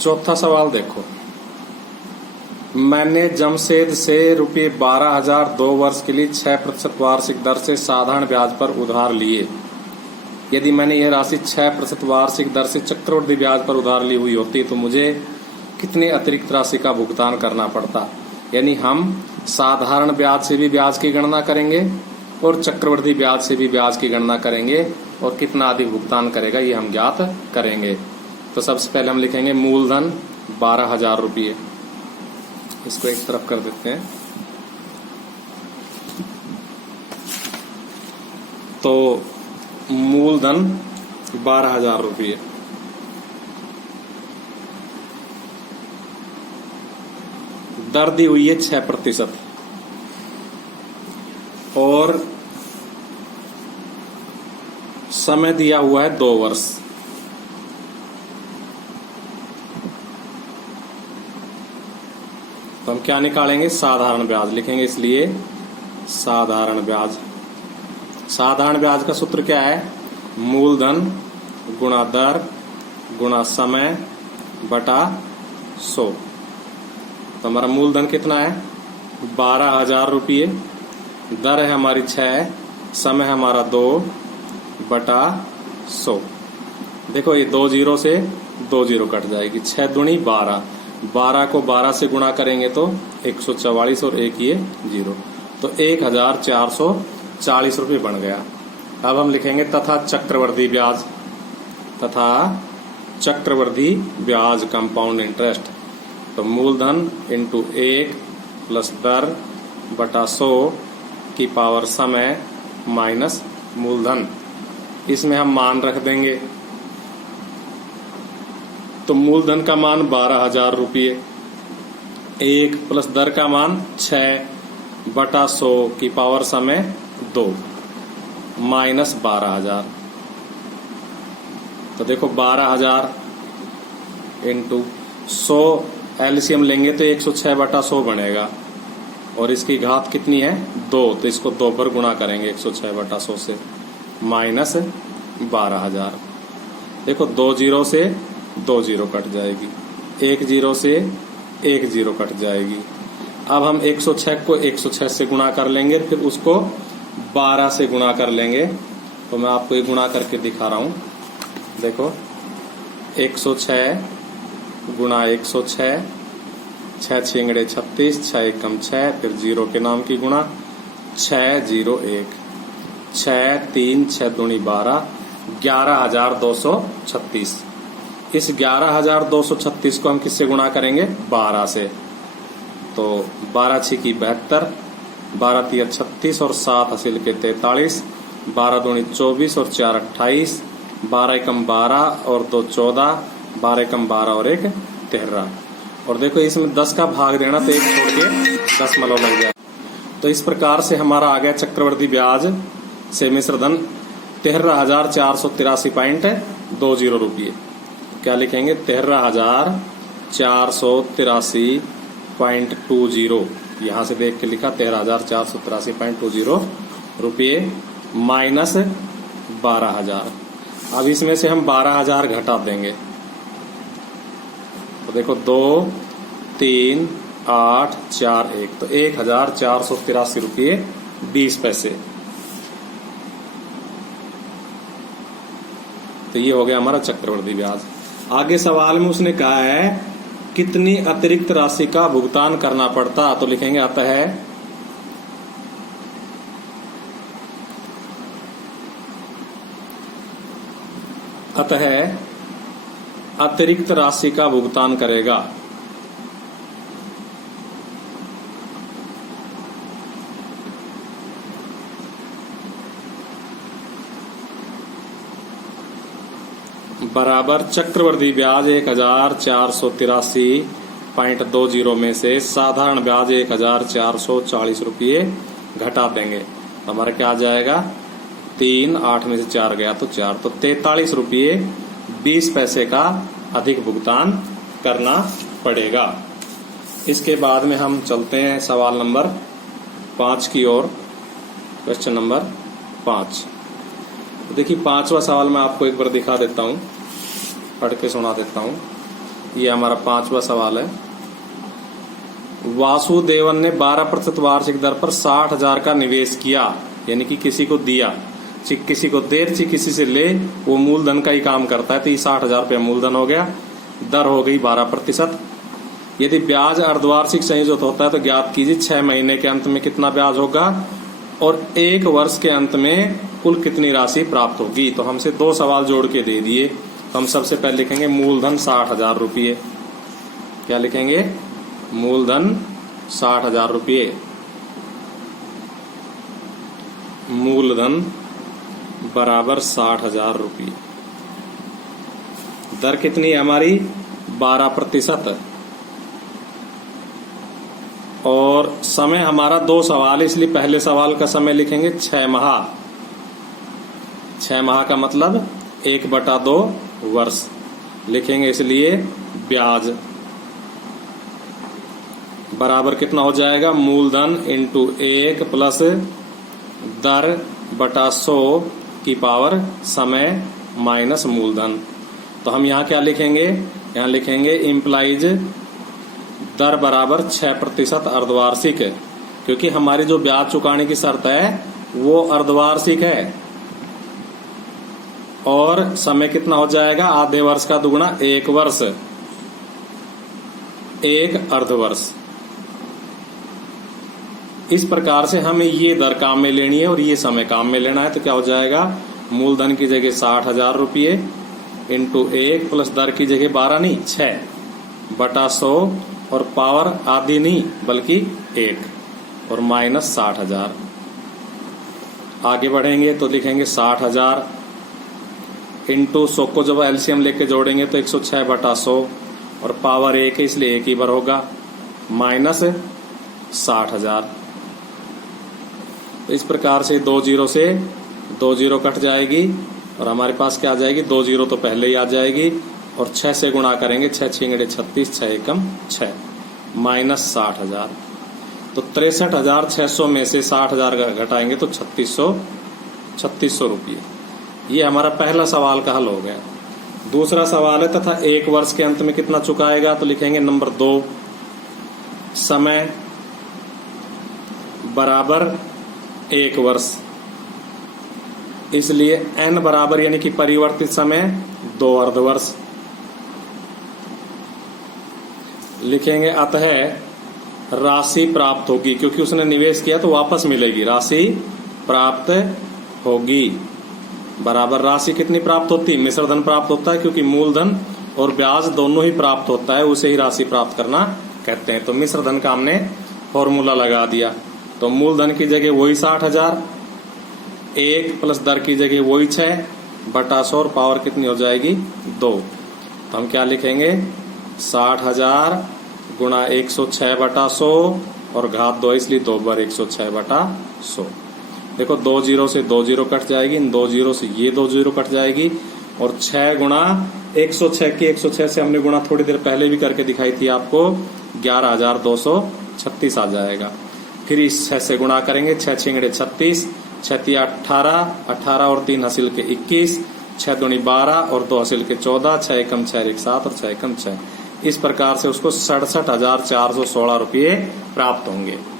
चौथा सवाल देखो, मैंने जमशेद से रुपये 12,000 2 वर्ष के लिए 6% वार्षिक दर से साधारण ब्याज पर उधार लिए। यदि मैंने यह राशि 6% वार्षिक दर से चक्रवृद्धि ब्याज पर उधार ली हुई होती तो मुझे कितनी अतिरिक्त राशि का भुगतान करना पड़ता। यानी हम साधारण ब्याज से भी ब्याज की गणना करेंगे और चक्रवृद्धि ब्याज से भी ब्याज की गणना करेंगे और कितना अधिक भुगतान करेगा ये हम ज्ञात करेंगे। तो सबसे पहले हम लिखेंगे मूलधन 12,000 रुपये, इसको एक तरफ कर देते हैं। तो मूलधन 12,000 रुपये, दर दी हुई है 6% और समय दिया हुआ है 2 वर्ष। तो हम क्या निकालेंगे, साधारण ब्याज लिखेंगे, इसलिए साधारण ब्याज। साधारण ब्याज का सूत्र क्या है, मूलधन गुणा दर गुणा समय बटा 100। तो हमारा मूलधन कितना है 12,000 रुपये, दर है हमारी 6, समय हमारा 2 बटा 100। देखो ये 2 जीरो से 2 जीरो कट जाएगी, 6 दूनी 12, 12 को 12 से गुणा करेंगे तो 144 और एक ये जीरो, तो 1,440 रुपये बन गया। अब हम लिखेंगे तथा चक्रवृद्धि ब्याज, तथा चक्रवृद्धि ब्याज कंपाउंड इंटरेस्ट। तो मूलधन इंटू 1 प्लस दर बटा 100 की पावर समय माइनस मूलधन, इसमें हम मान रख देंगे। तो मूलधन का मान 12,000 रुपये, 1 प्लस दर का मान 6 बटा 100 की पावर समय 2 माइनस 12,000। तो देखो 12,000 इंटू 100 एलसीएम लेंगे तो 106 बटा 100 बनेगा और इसकी घात कितनी है 2, तो इसको 2 पर गुणा करेंगे 106 बटा 100 से, माइनस 12,000। देखो 2 जीरो से 2 जीरो कट जाएगी, 1 जीरो से 1 जीरो कट जाएगी। अब हम 106 को 106 से गुणा कर लेंगे, फिर उसको 12 से गुणा कर लेंगे। तो मैं आपको ये गुणा करके दिखा रहा हूं। देखो 106 गुणा 106, 6 छिंगड़े 36, 6 एकम 6, फिर जीरो के नाम की गुणा, 6 0 1, 6 3 6 दूनी 12, 11,236। इस 11,236 को हम किससे गुणा करेंगे 12 से। तो 12 छिकी 72, 12 तिया 36 और 7 हासिल के 43, 12 दूनी 24 और 4 28, 12 एकम 12 और 2 14, 12 एकम 12 और 1 13। और देखो इसमें 10 का भाग देना तो 1 छोड़ के 10 लग जाए। तो इस प्रकार से हमारा आ गया चक्रवृद्धि ब्याज से मिश्र धन 13,483.20 रुपये। क्या लिखेंगे 13,483.20, यहां से देख के लिखा 13,483.20 रुपये माइनस 12,000। अब इसमें से हम 12,000 घटा देंगे। तो देखो 2 3 8 4 1, तो 1,483 रुपये 20 पैसे। तो ये हो गया हमारा चक्रवृद्धि ब्याज। आगे सवाल में उसने कहा है कितनी अतिरिक्त राशि का भुगतान करना पड़ता। तो लिखेंगे अतः अतिरिक्त राशि का भुगतान करेगा। बराबर चक्रवृद्धि ब्याज 1,483.20 में से साधारण ब्याज 1,440 रुपये घटा देंगे। हमारा क्या आ जाएगा 3, 8 में से 4 गया तो 4, तो 43 रुपये 20 पैसे का अधिक भुगतान करना पड़ेगा। इसके बाद में हम चलते हैं सवाल नंबर 5 की ओर। Question number 5। देखिए 5वां सवाल मैं आपको एक बार दिखा देता हूं, पढ़ के सुना देता हूं। ये हमारा 5वां सवाल है। वासुदेवन ने 12% वार्षिक दर पर 60,000 का निवेश किया, यानी कि किसी को दिया, किसी को देर ची किसी से ले, वो मूलधन का ही काम करता है, तो ये 60,000 रुपया मूलधन हो गया। दर हो गई 12%। यदि ब्याज अर्धवार्षिक संयोजित होता है तो ज्ञात कीजिए 6 महीने के अंत में कितना ब्याज होगा और 1 वर्ष के अंत में कुल कितनी राशि प्राप्त होगी। तो हमसे 2 सवाल जोड़ के दे दिए। तो हम सबसे पहले लिखेंगे मूलधन 60,000 रुपये। क्या लिखेंगे? मूलधन 60,000 रुपये। मूलधन बराबर 60,000 रुपये। दर कितनी है हमारी? 12%। और समय हमारा 2 सवाल, इसलिए पहले सवाल का समय लिखेंगे 6 माह। 6 माह का मतलब 1/2 वर्ष लिखेंगे, इसलिए ब्याज बराबर कितना हो जाएगा? मूलधन इंटू 1 प्लस दर बटा 100 की पावर समय माइनस मूलधन। तो हम यहाँ क्या लिखेंगे? यहाँ लिखेंगे इम्प्लाइज दर बराबर 6% अर्धवार्षिक, क्योंकि हमारी जो ब्याज चुकाने की शर्त है वो अर्धवार्षिक है। और समय कितना हो जाएगा? आधे वर्ष का दुगुना 1 वर्ष, 1 अर्धवर्ष। इस प्रकार से हमें ये दर काम में लेनी है और ये समय काम में लेना है। तो क्या हो जाएगा? मूलधन की जगह 60,000 रुपये इंटू 1 प्लस दर की जगह 12 नहीं 6 बटा 100 और पावर आधी नहीं बल्कि 1 और माइनस 60,000। आगे बढ़ेंगे तो लिखेंगे 60,000 इंटू 100 को जब एलसीएम लेके जोड़ेंगे तो 106 बटा 100 और पावर 1 है, इसलिए 1 ही बार होगा, माइनस 60,000। तो इस प्रकार से 2 जीरो से 2 जीरो कट जाएगी और हमारे पास क्या आ जाएगी? 2 जीरो तो पहले ही आ जाएगी और 6 से गुणा करेंगे, 6 छींगड़े 36, 6 एकम 6 माइनस 60,000। तो 63,600 में से 60,000 घटाएंगे तो 3600 रुपये। ये हमारा पहला सवाल का हल हो गया। दूसरा सवाल है तथा 1 वर्ष के अंत में कितना चुकाएगा। तो लिखेंगे नंबर 2 समय बराबर 1 वर्ष, इसलिए n बराबर यानी कि परिवर्तित समय 2 अर्धवर्ष लिखेंगे। अतः राशि प्राप्त होगी, क्योंकि उसने निवेश किया तो वापस मिलेगी, राशि प्राप्त होगी बराबर राशि कितनी प्राप्त होती है? मिश्र धन प्राप्त होता है, क्योंकि मूलधन और ब्याज दोनों ही प्राप्त होता है, उसे ही राशि प्राप्त करना कहते हैं। तो मिश्र धन का हमने फॉर्मूला लगा दिया। तो मूलधन की जगह वही 60,000, 1 प्लस दर की जगह वही 6 बटा 100 और पावर कितनी हो जाएगी? 2। तो हम क्या लिखेंगे? 60,000 गुणा 106 बटा 100 और घात 2, इसलिए 2 बार 106 बटा 100। देखो 2 जीरो से 2 जीरो कट जाएगी, इन 2 जीरो से ये 2 जीरो कट जाएगी और 6 गुणा 106 की 106 से हमने गुणा थोड़ी देर पहले भी करके दिखाई थी आपको, 11,236 आ जाएगा। फिर इस 6 से गुणा करेंगे, 6 छिंगड़े 36, 6 तिया 18, 18 और 3 हासिल के 21, 6 दूनी 12 और 2 हासिल के 14, 6 एकम 6 एक 7 और 6 एकम 6। इस प्रकार से उसको 67,416 रुपये प्राप्त होंगे।